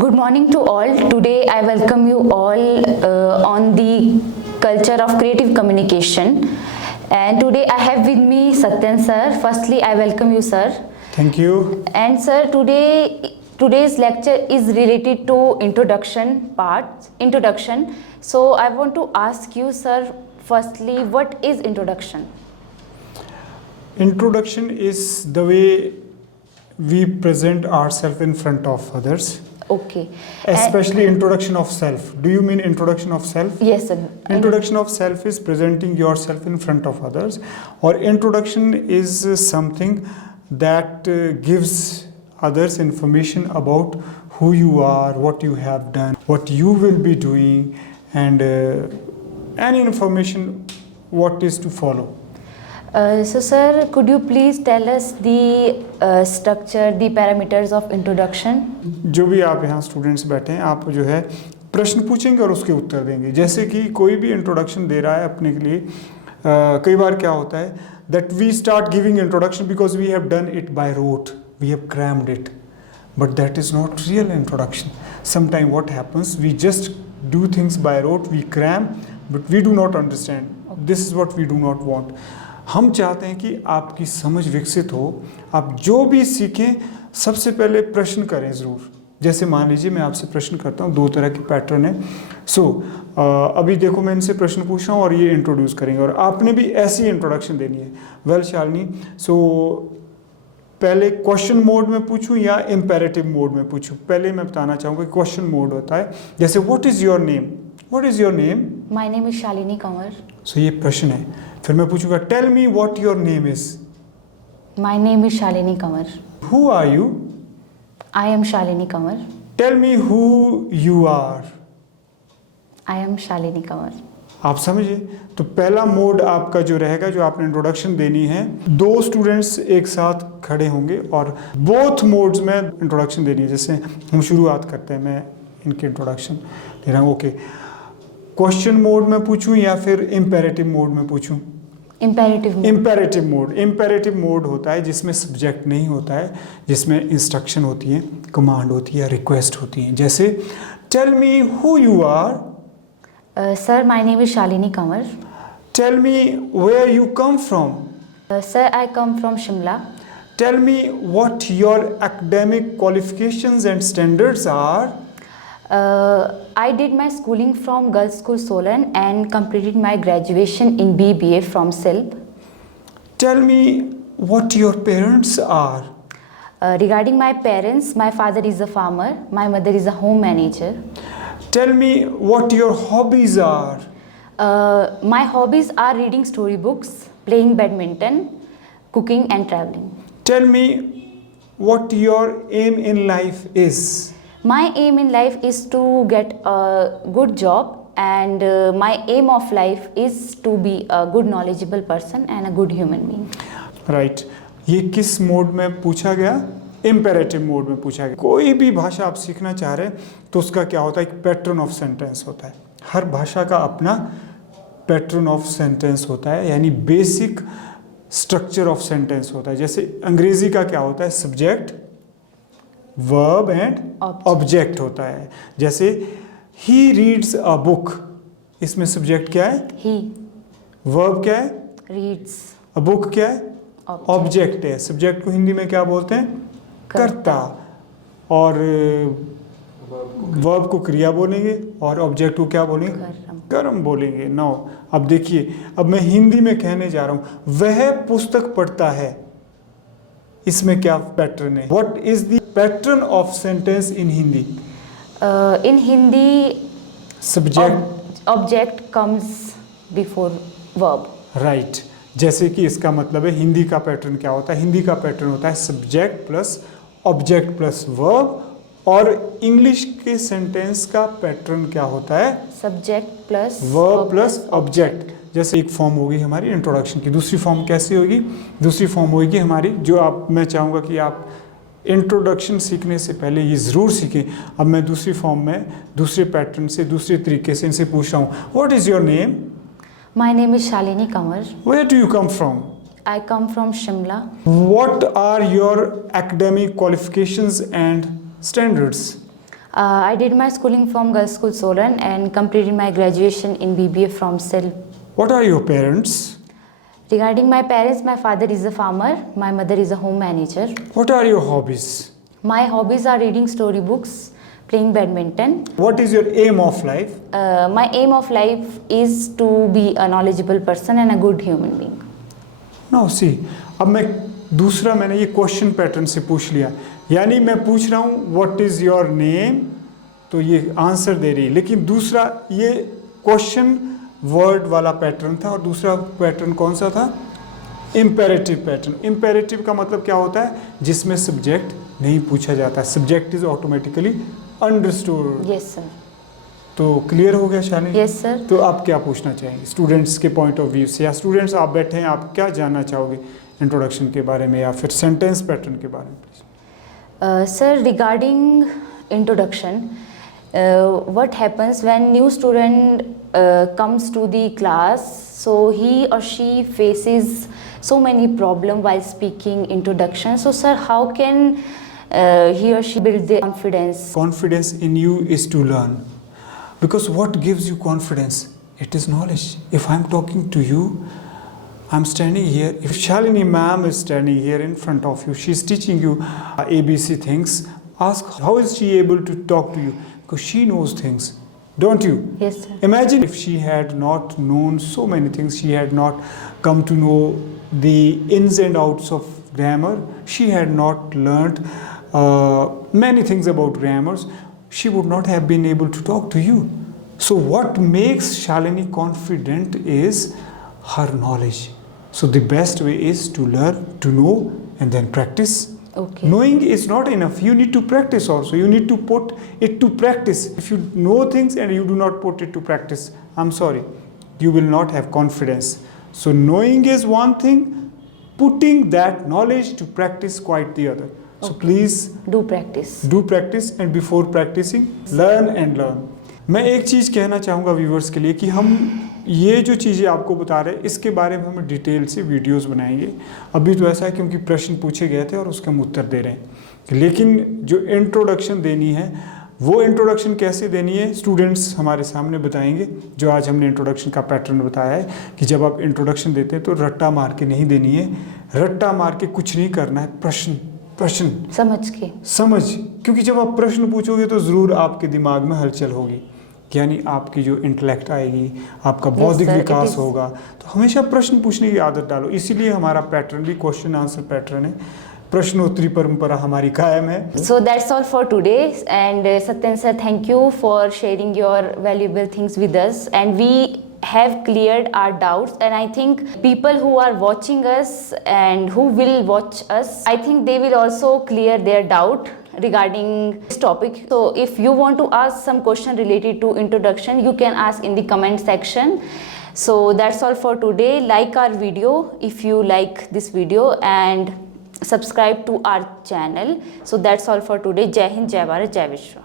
Good morning to all. Today I welcome you all on the culture of creative communication. And today I have with me Satyan sir. Firstly, I welcome you, sir. Thank you. And sir, today's lecture is related to introduction. So I want to ask you, sir, firstly, what is introduction? Introduction is the way we present ourselves in front of others. Okay. Especially introduction of self. Do you mean introduction of self? Yes, sir. Introduction of self is presenting yourself in front of others. Or introduction is something that gives others information about who you are, what you have done, what you will be doing, and any information what is to follow. So sir, could you please tell us the structure, the parameters of introduction? जो भी आप यहाँ students बैठे हैं, आप जो है प्रश्न पूछेंगे और उसके उत्तर देंगे. जैसे कि कोई भी इंट्रोडक्शन दे रहा है अपने के लिए, कई बार क्या होता है that we start giving introduction because we have done it by rote, we have crammed it, but that is not real introduction. Sometimes what happens, we just do things by rote, we cram, but we do not understand. This is what we do not want. हम चाहते हैं कि आपकी समझ विकसित हो, आप जो भी सीखें सबसे पहले प्रश्न करें ज़रूर. जैसे मान लीजिए मैं आपसे प्रश्न करता हूँ, दो तरह के पैटर्न है. अभी देखो मैं इनसे प्रश्न पूछ रहा हूँ और ये इंट्रोड्यूस करेंगे और आपने भी ऐसी इंट्रोडक्शन देनी है. वेल शालिनी, पहले क्वेश्चन मोड में पूछूं या इम्पेरेटिव मोड में पूछूं? पहले मैं बताना चाहूँगा क्वेश्चन मोड होता है. जैसे what is your name? What is your name? My name is Shalini Kanwar. ये प्रश्न है. फिर मैं पूछूंगा tell me what your name is. My name is Shalini Kanwar. Who are you? I am Shalini Kanwar. Tell me who you are. I am Shalini Kanwar. आप समझिए. तो पहला मोड आपका जो रहेगा, जो आपने इंट्रोडक्शन देनी है, दो स्टूडेंट्स एक साथ खड़े होंगे और बोथ मोड्स में इंट्रोडक्शन देनी है. जैसे हम शुरुआत करते हैं, मैं इनकी इंट्रोडक्शन दे रहा हूँ. ओके, क्वेश्चन मोड में पूछूं या फिर इम्पेरेटिव मोड में पूछूं? इम्पेरेटिव मोड होता है जिसमें सब्जेक्ट नहीं होता है, जिसमें इंस्ट्रक्शन होती है, कमांड होती है, रिक्वेस्ट होती है. जैसे tell me who you are. Sir, my name is Shalini Kanwar. Tell me where you come from. Sir, I come from Shimla. Tell me what your academic qualifications and standards are. I did my schooling from Girls School Solan and completed my graduation in BBA from SILB. Tell me what your parents are. Regarding my parents, my father is a farmer, my mother is a home manager. Tell me what your hobbies are. My hobbies are reading storybooks, playing badminton, cooking and traveling. Tell me what your aim in life is. My aim in life is to get a good job and my aim of life is to be a good knowledgeable person and a good human being. Right. ये किस mode में पूछा गया? Imperative mode में पूछा गया. कोई भी भाषा आप सीखना चाह रहे हैं तो उसका क्या होता है, एक पैटर्न ऑफ सेंटेंस होता है. हर भाषा का अपना पैटर्न ऑफ सेंटेंस होता है, यानी बेसिक स्ट्रक्चर ऑफ सेंटेंस होता है. जैसे अंग्रेजी का क्या होता है, सब्जेक्ट, वर्ब एंड ऑब्जेक्ट होता है. जैसे ही रीड्स अ बुक, इसमें सब्जेक्ट क्या है? ही. वर्ब क्या है? रीड्स. अ बुक क्या है? ऑब्जेक्ट है. सब्जेक्ट को हिंदी में क्या बोलते हैं? कर्ता. और वर्ब को क्रिया बोलेंगे और ऑब्जेक्ट को क्या बोलेंगे? कर्म बोलेंगे. नाउ अब देखिए, अब मैं हिंदी में कहने जा रहा हूं, वह पुस्तक पढ़ता है. इसमें क्या पैटर्न है? What is the pattern of sentence in Hindi? In Hindi subject object comes before verb. Right. जैसे कि इसका मतलब है हिंदी का पैटर्न क्या होता है? हिंदी का पैटर्न होता है subject plus object plus verb. और इंग्लिश के सेंटेंस का पैटर्न क्या होता है? Subject plus verb plus object. जैसे एक फॉर्म होगी हमारी इंट्रोडक्शन की. दूसरी फॉर्म कैसी होगी? दूसरी फॉर्म होगी हमारी, जो आप, मैं चाहूँगा कि आप इंट्रोडक्शन सीखने से पहले ये ज़रूर सीखें. अब मैं दूसरी फॉर्म में दूसरे पैटर्न से, दूसरे तरीके से इनसे पूछ रहा हूँ. What is your name? My name is Shalini Kanwar. Where do you come from? I come from Shimla. What are your academic qualifications and standards? I did my schooling from Girls School Solan and completed my graduation in BBA from SEL. What are your parents? Regarding my parents, my father is a farmer, my mother is a home manager. What are your hobbies? My hobbies are reading storybooks, playing badminton. What is your aim of life? My aim of life is to be a knowledgeable person and a good human being. Now see, अब मैं दूसरा मैंने ये question pattern से पूछ लिया, यानी मैं पूछ रहा हूँ व्हाट इज़ योर नेम, तो ये आंसर दे रही है, लेकिन दूसरा ये क्वेश्चन वर्ड वाला पैटर्न था और दूसरा पैटर्न कौन सा था? Imperative pattern. इम्पेरेटिव का मतलब क्या होता है? जिसमें सब्जेक्ट नहीं पूछा जाता, subject is automatically understood. Yes sir. तो क्लियर हो गया शालिनी? Yes sir. तो आप क्या पूछना चाहेंगे स्टूडेंट्स के पॉइंट ऑफ व्यू से, या स्टूडेंट्स आप बैठे हैं, आप क्या जानना चाहोगे इंट्रोडक्शन के बारे में या फिर सेंटेंस पैटर्न के बारे में? Sir, regarding introduction, what happens when new student comes to the class? So he or she faces so many problems while speaking introduction. So sir, how can he or she build their confidence? Confidence in you is to learn, because what gives you confidence? It is knowledge. If I'm talking to you, I'm standing here. If Shalini ma'am is standing here in front of you, she's teaching you ABC things. Ask how is she able to talk to you? Because she knows things, don't you? Yes sir. Imagine if she had not known so many things, she had not come to know the ins and outs of grammar, she had not learned many things about grammars, she would not have been able to talk to you. So what makes Shalini confident is her knowledge. So the best way is to learn, to know, and then practice. Okay. Knowing is not enough. You need to practice also. You need to put it to practice. If you know things and you do not put it to practice, I'm sorry, you will not have confidence. So knowing is one thing, putting that knowledge to practice quite the other. So please Do practice. do practice, and before practicing, learn and learn. मैं एक चीज़ कहना चाहूँगा viewers के लिए कि हम ये जो चीज़ें आपको बता रहे हैं इसके बारे में हम डिटेल से वीडियोस बनाएंगे। अभी तो ऐसा है क्योंकि प्रश्न पूछे गए थे और उसके हम उत्तर दे रहे हैं, लेकिन जो इंट्रोडक्शन देनी है वो इंट्रोडक्शन कैसे देनी है स्टूडेंट्स हमारे सामने बताएंगे। जो आज हमने इंट्रोडक्शन का पैटर्न बताया है कि जब आप इंट्रोडक्शन देते हैं तो रट्टा मार के नहीं देनी है, रट्टा मार के कुछ नहीं करना है, प्रश्न समझ, क्योंकि जब आप प्रश्न पूछोगे तो ज़रूर आपके दिमाग में हलचल होगी, यानी आपकी जो इंटेलेक्ट आएगी, आपका बौद्धिक विकास होगा। तो हमेशा प्रश्न पूछने की आदत डालो, इसीलिए हमारा पैटर्न भी क्वेश्चन आंसर पैटर्न है, प्रश्नोत्तरी परंपरा हमारी कायम है। So that's all for today, and Satyan sir, thank you for sharing your valuable things with us, and we have cleared our doubts, and I think people who are watching us and who will watch us, I think they will also clear their doubt regarding this topic. So if you want to ask some question related to introduction, you can ask in the comment section. So that's all for today. Like our video if you like this video, and subscribe to our channel. So that's all for today. Jai Hind, Jai Bharat, Jai Vishwa.